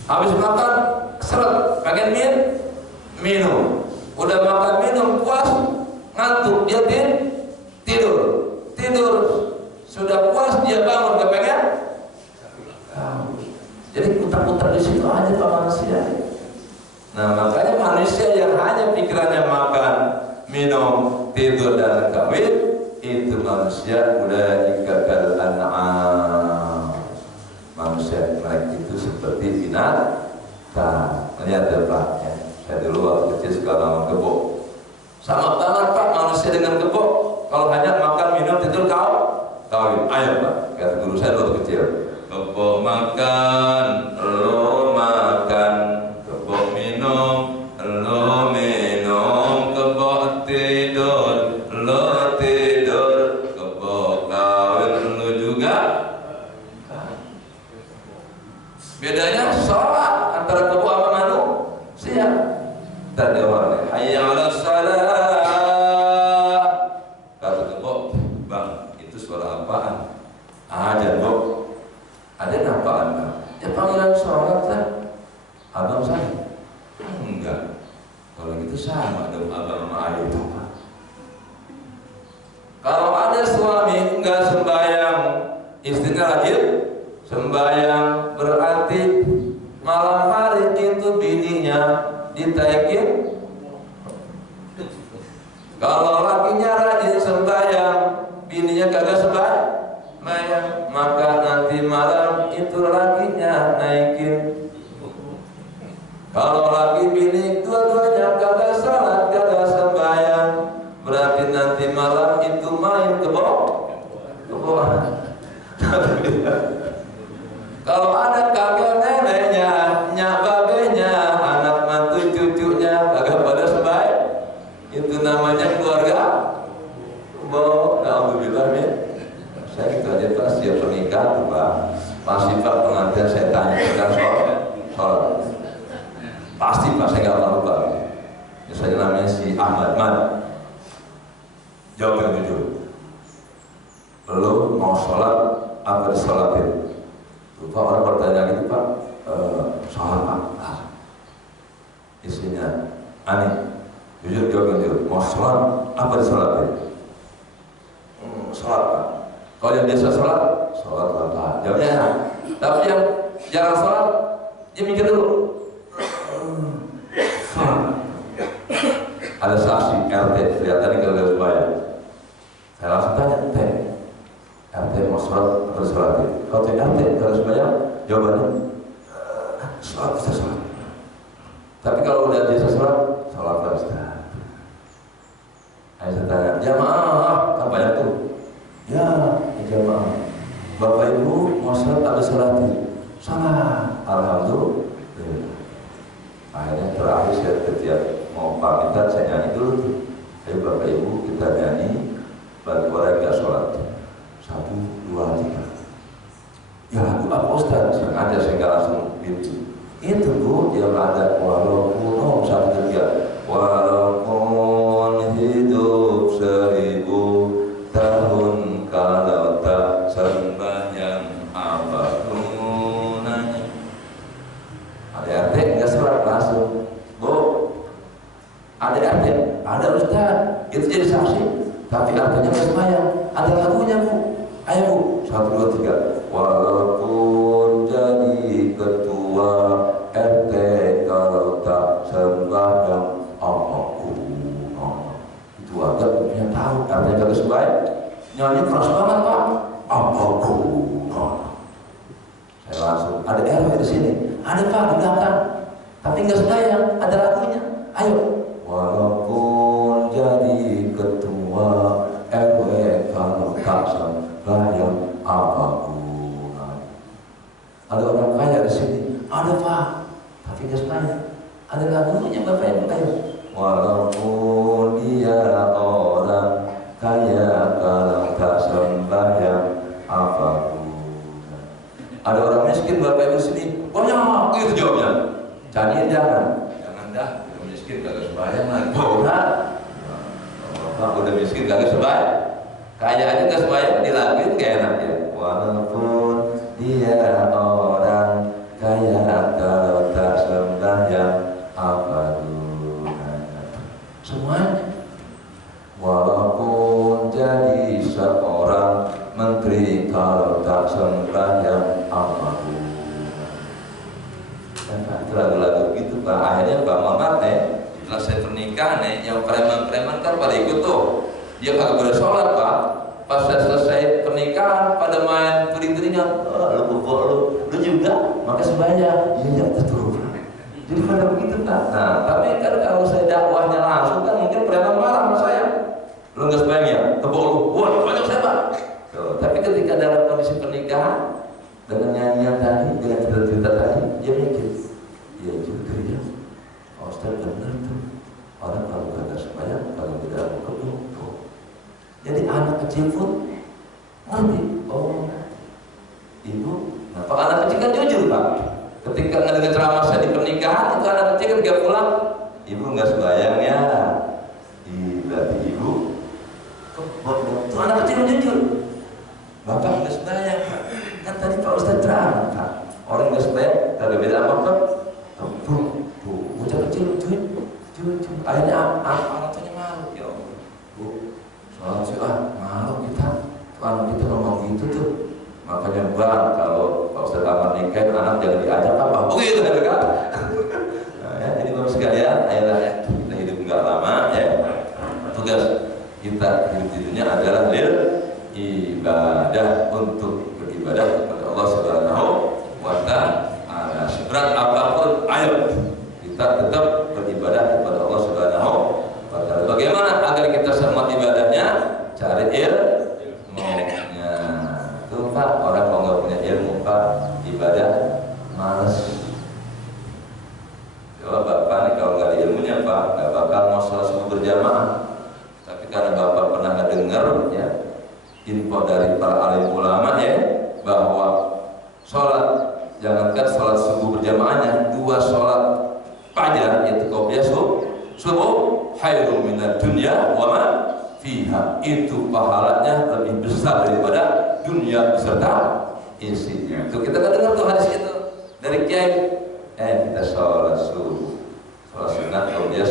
Habis makan, seret, pengen minum. Udah makan minum, puas, ngantuk, dia tidur. Sudah puas, dia bangun, kepengen. Jadi putar-putar di situ aja Pak manusia. Nah, makanya manusia yang hanya pikirannya makan, minum, tidur dan kawin, itu manusia udah ikakal an'am. Manusia mereka itu seperti binatang. Lihat ya Pak ya. Saya dulu waktu kecil suka lawan kebo. Sama banget Pak manusia dengan kebo. Kalau hanya makan, minum, tidur, kawin. Ayo Pak, kata guru saya waktu kecil. Kebo makan, lo makan. Kebo minum, lo minum. Kebo tidur, lo tidur. Kebo kawin, lo juga. Bedanya sholat antara kebo sama manusia. Tadi orang hayya 'ala shalah. Kata kebo, Bang, itu suara apaan? Ajan, Bok. Ada apaan, Bang? Ya panggilan sholat lah. Abang saya? Enggak. Kalau gitu sama dong abang sama ayah itu. Kalau ada suami enggak sembahyang, istrinya rajin sembahyang, berarti malam hari itu bininya ditaikin. Kalau lakinya rajin sembahyang, bininya kagak sembahyang, maka nanti malam itu lakinya naikin. Kalau laki bini dua-duanya kagak salat, kagak sembahyang, berarti nanti malam itu main ke bawah. Kalau ada kakek neneknya, nyak babenya, anak mantu cucunya kagak pada sembahyang, itu namanya keluarga bohong. Alhamdulillah ya. Saya gitu aja Pak, setiap pernikahan Pak, pasti Pak pengantin saya tanya tentang sholat. Pasti Pak, saya nggak tahu Pak. Ya, saya namanya si Ahmad Man. Jawab yang jujur. Lo mau sholat apa disolatin? Lupa orang bertanya gitu Pak. Sholat Pak. Isinya aneh. Jujur jawab yang jujur. Mau sholat apa disolatin? Sholat Pak. Kalau yang biasa sholat lah Pak. Jawabnya enak. Tapi yang jarang sholat, dia mikir dulu. Ada saksi RT kelihatan kalau gak sembahyang. Saya langsung tanya, teh, RT mau sholat atau sholat? Kalau teh RT harus bayar, jawabannya sholat Ustaz, sholat. Tapi kalau udah biasa sholat Ustaz. Saya tanya, jamaah, kan banyak tuh. Ya, jamaah. Bapak Ibu mau sholat atau sholat? Sholat. Alhamdulillah. Akhirnya terakhir saya setiap mau pamitan saya nyanyi dulu tuh. Ayo Bapak Ibu kita nyanyi bagi orang yang gak sholat. 1, 2, 3. Ya lagu apa Ustaz? Sengaja saya gak langsung gitu. Itu Bu yang ada walaupun 1, 2, 3. Walaupun hidup 1000 tahun kalau tak sembahyang apapun nanya. Ada RT nggak sholat langsung. Bu, ada RT, ada Ustaz. Itu jadi saksi. Tapi artinya nggak sembahyang. Ada lagunya Bu. Ayo Bu, 1, 2, 3. Walaupun jadi ketua RT kalau tak sembahyang apapun. Itu agak punya tahu. Artinya kagak sembahyang. Nyanyi keras banget Pak. Apapun. Saya langsung. Ada RW di sini. Ada Pak di belakang. Tapi nggak sembahyang. Ada lagunya. Ayo. Walaupun jadi ketua RW kalau tak sembahyang apapun. Ada orang kaya di sini. Ada Pak. Tapi nggak sembahyang. Ada lagunya Bapak Ibu. Ayo. Walaupun dia orang kaya kalau tak sembahyang apapun. Ada orang miskin Bapak Ibu sini. Banyak. Itu jawabnya. Jangan dah. Miskin kagak sembahyang lagi. Bapak udah miskin kagak sembahyang. Kaya aja gak sembahyang dilakuin gak enak ya. Walaupun dia orang kaya kalau tak sembahyang apapun. Semuanya. Walaupun jadi seorang menteri kalau tak sembahyang apapun. Itu lagu-lagu gitu Pak. Akhirnya Pak Muhammad setelah saya pernikahan yang preman-preman kan pada ikut tuh. Dia kagak boleh sholat Pak. Pas saya selesai pernikahan pada main turing-turingan. Lu juga maka sembahyang. Iya terus. Jadi pada begitu Pak. Nah tapi kan kalau saya dakwahnya langsung kan mungkin preman marah sama saya. Lu nggak sembahyang ya? Tepuk lu. Wah banyak saya Pak. Tapi ketika dalam kondisi pernikahan dengan nyanyian tadi, dengan cerita-cerita tadi, dia mikir, ya juga ya. Oh, Ustaz benar tuh. Orang kalau kagak sembahyang, kalau tidak berdoa. Jadi anak kecil pun ngerti. Oh, ibu. Nah, kalau anak kecil kan jujur Pak. Ketika ngedengar ceramah saya di pernikahan, itu anak kecil ketika pulang, ibu nggak sembahyang ya. Berarti ibu. Itu anak kecil jujur. Bapak nggak sembahyang Pak. Kan tadi Pak Ustaz ceramah Pak. Orang nggak sembahyang, kagak beda apa Pak. Tuh, bocah kecil cuy. Akhirnya orang tuanya malu ya. Bu, sholat sih malu kita. Tuan kita ngomong gitu tuh. Makanya Bang, kalau Pak Ustaz Amar nikah, anak jangan diajak apa. Begitu kan? Nah, ya, jadi Bapak sekalian, ayolah ya. Kita hidup nggak lama ya. Tugas kita hidup di dunia adalah ibadah, untuk beribadah kepada Allah Subhanahu wa Ta'ala. Seberat apapun, ayo kita tetap beribadah kepada Allah Subhanahu wa Ta'ala. Bagaimana agar kita semua ibadahnya? Cari ilmunya. Tuh Pak, orang kalau nggak punya ilmu Pak, ibadah males. Coba Bapak nih kalau nggak ada ilmunya Pak, nggak bakal mau sholat subuh berjamaah. Tapi karena Bapak pernah dengar ya info dari para alim ulama ya, bahwa sholat, jangankan sholat subuh berjamaahnya, 2 sholat fajar yaitu qobliyah subuh khairun minad dunya wa ma fiha, itu pahalanya lebih besar daripada dunia beserta isinya. Itu kita kan dengar tuh hadis itu dari kiai. Kita sholat subuh, sholat sunat qobliyah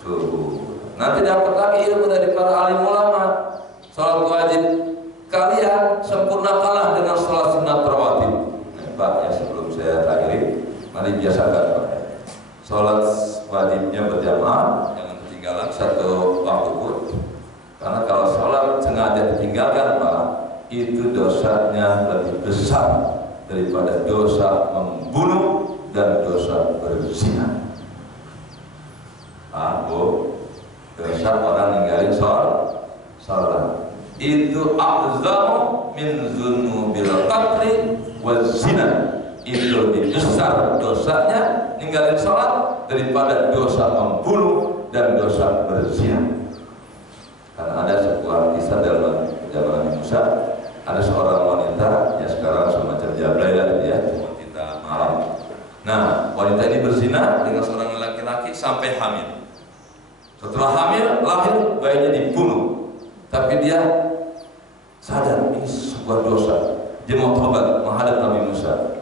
subuh. Nanti dapat lagi ilmu dari para alim ulama. Sholat wajib kalian sempurnakanlah dengan sholat sunat rawatib. Pak, ya sebelum saya akhiri, mari biasakan Pak. Sholat wajibnya berjamaah, jangan ketinggalan 1 waktu pun. Karena kalau sholat ada ditinggalkan Pak, itu dosanya lebih besar daripada dosa membunuh dan dosa berzina. Pak, Bu, dosa orang ninggalin sholat itu a'zamu min dzunubil qatli waz zina. Itu lebih besar dosanya ninggalin sholat daripada dosa membunuh dan dosa berzina. Karena ada sebuah kisah dalam perjalanan Musa, ada seorang wanita yang sekarang semacam jablay lah dia, wanita malam. Nah, wanita ini berzina dengan seorang laki-laki sampai hamil. Setelah hamil, lahir, bayinya dibunuh. Tapi dia sadar ini sebuah dosa. Dia mau tobat menghadap Nabi Musa.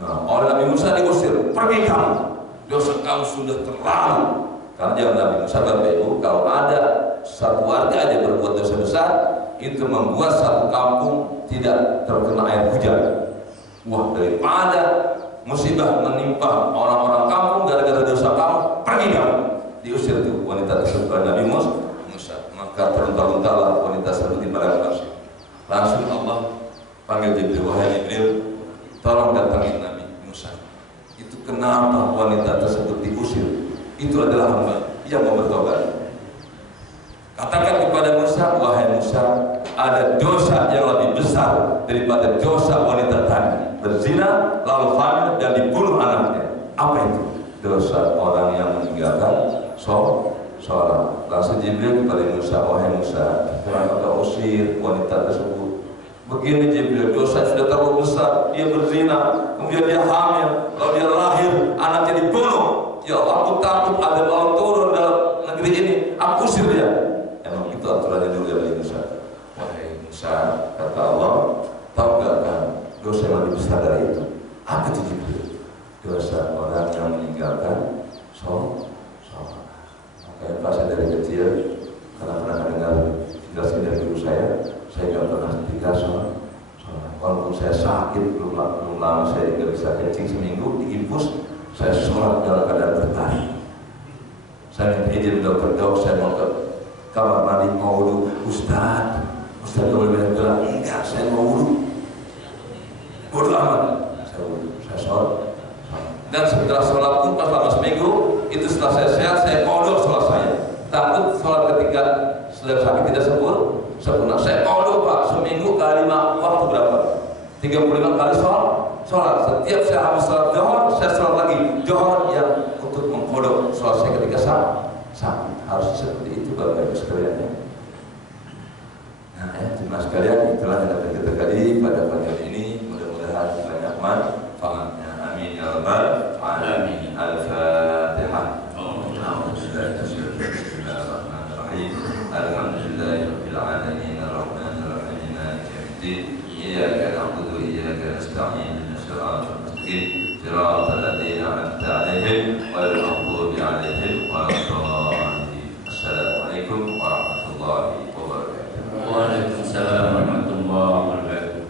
Nah, oleh Nabi Musa diusir, pergi kamu, dosa kamu sudah terlalu. Karena jangan Nabi Musa Bapak Ibu, kalau ada satu warga aja berbuat dosa besar, itu membuat satu kampung tidak terkena air hujan. Wah, daripada musibah menimpa orang-orang kampung gara-gara dosa kamu, pergi kamu. Diusir tuh wanita tersebut oleh Nabi Musa. Maka terlunta-luntalah wanita tersebut di padang pasir. Langsung Allah panggil Jibril, wahai Jibril, tolong datangin Nabi Musa. Itu kenapa wanita tersebut diusir? Itu adalah hamba yang mau bertobat. Katakan kepada Musa, wahai Musa, ada dosa yang lebih besar daripada dosa wanita tadi, berzina, lalu hamil dan dibunuh anaknya. Apa itu? Dosa orang yang meninggalkan sholat. Langsung Jibril kepada Musa, wahai Musa, kenapa kau usir wanita tersebut? Begini Jibril, dosa sudah terlalu besar. Dia berzina, kemudian dia hamil, lalu dia lahir, anaknya dibunuh. Ya Allah, aku takut ada orang turun dalam negeri ini, aku usir dia. Emang itu aturannya dulu ya Musa. Wahai Musa, kata Allah, tahu gak kan dosa yang lebih besar dari itu? Apa itu Jibril? Dosa orang yang meninggalkan sholat. Makanya pas saya dari kecil, karena pernah dengar jelaskan dari guru saya nggak pernah tinggal sholat. Walaupun saya sakit, belum lama saya nggak bisa kencing seminggu, diinfus, saya sholat dalam keadaan bertaring. Saya minta izin dokter, saya mau ke kamar mandi mau wudu. Ustaz boleh bilang enggak, saya mau wudu. Wudu amat, saya sholat. Dan setelah sholat pun pas lama seminggu, itu setelah saya sehat, saya kodok sholat saya. Takut sholat ketika sedang sakit tidak sempurna. Saya kodok Pak, seminggu kali 5 waktu berapa? 35 kali sholat. Setiap saya habis sholat Zuhur, saya sholat lagi Zuhur yang untuk mengkodok sholat saya ketika sakit. Harus seperti itu Bapak Ibu sekalian ya. Nah jemaah sekalian, itulah yang dapat kita tadi pada pagi hari ini. Mudah-mudahan banyak manfaatnya. Amin ya rabbal alamin. Al-Fatihah. Alhamdulillahirabbil alamin. Arrahmanir rahim. Maliki yaumiddin. Iyyaka na'budu wa iyyaka nasta'in. Ihdinas siratal mustaqim. Siratal ladzina an'amta 'alaihim ghairil maghdubi 'alaihim waladdallin. Assalamualaikum warahmatullahi wabarakatuh. Waalaikumsalam warahmatullahi wabarakatuh.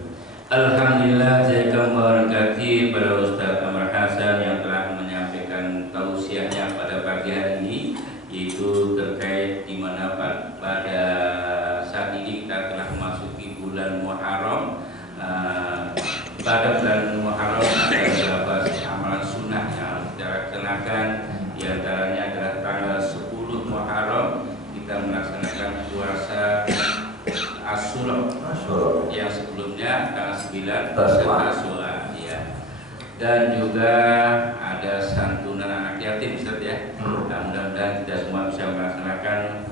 Alhamdulillah, saya memberkati pada Ustaz Amar Hasan yang telah menyampaikan tausiahnya pada pagi hari ini, yaitu terkait di mana pada saat ini kita telah memasuki bulan Muharram. Pada bulan Muharram ada beberapa amalan sunnah yang harus kita laksanakan. Di antaranya adalah tanggal 10 Muharram kita melaksanakan puasa Asyura yang sebelumnya tanggal 9 Asyura ya. Dan juga ada santunan anak yatim Ustaz ya. Mudah-mudahan kita semua bisa melaksanakan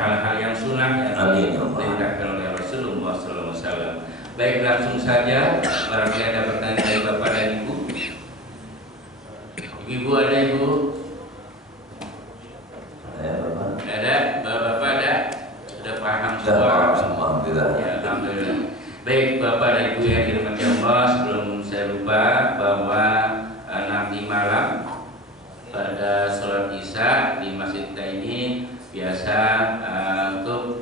hal-hal yang sunnah yang diperintahkan oleh Rasulullah SAW. Baik, langsung saja barangkali ada pertanyaan dari Bapak dan Ibu. Ibu ada Ibu? Ada, Bapak ada? Sudah paham semua? Ya, alhamdulillah. Baik Bapak dan Ibu yang dirahmati Allah, sebelum saya lupa bahwa nanti malam pada sholat Isya di masjid kita ini biasa untuk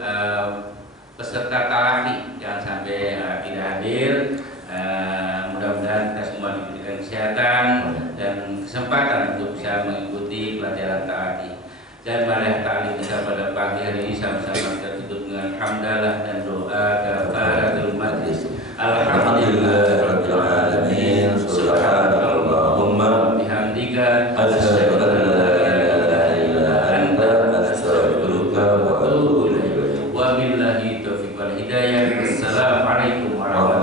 peserta talaki jangan sampai tidak hadir. Mudah-mudahan kita semua diberikan kesehatan dan kesempatan untuk bisa mengikuti pelajaran talaki. Dan marilah ta'lim kita pada pagi hari ini sama-sama kita tutup dengan hamdalah dan doa kafaratul majlis. Alhamdulillahirabbil alamin. Subhanallahumma bihamdika asyhadu an la ilaha illa anta astaghfiruka wa atubu ilaik. Wabillahi taufiq wal hidayah. Assalamualaikum warahmatullahi wabarakatuh.